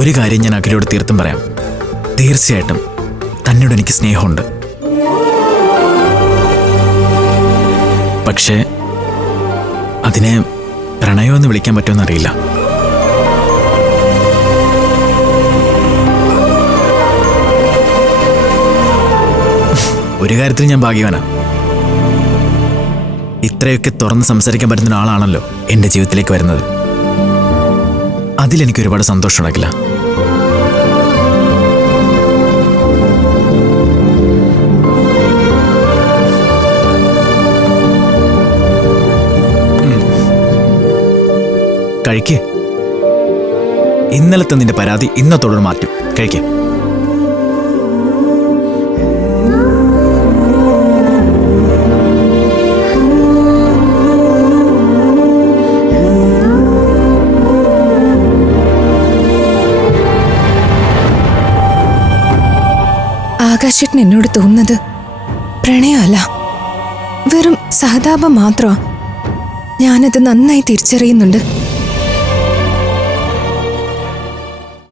ഒരു കാര്യം ഞാൻ അഖിലോട് തീർത്തും പറയാം. തീർച്ചയായിട്ടും തന്നോട് എനിക്ക് സ്നേഹമുണ്ട്. പക്ഷേ അതിനെ പ്രണയമെന്ന് വിളിക്കാൻ പറ്റുമെന്നറിയില്ല. ഒരു കാര്യത്തിൽ ഞാൻ ഭാഗ്യവാനാ. ഇത്രയൊക്കെ തുറന്ന് സംസാരിക്കാൻ പറ്റുന്ന ഒരാളാണല്ലോ എൻ്റെ ജീവിതത്തിലേക്ക് വരുന്നത്. അതിലെനിക്ക് ഒരുപാട് സന്തോഷം ഉണ്ടാക്കില്ല. കഴിക്ക്. ഇന്നലത്തെ നിന്റെ പരാതി ഇന്നത്തോട് മാറ്റും. കഴിക്ക്. ആകാശേട്ടൻ എന്നോട് തോന്നുന്നത് പ്രണയമല്ല, വെറും സഹതാപം മാത്രമാ. ഞാനത് നന്നായി തിരിച്ചറിയുന്നുണ്ട്.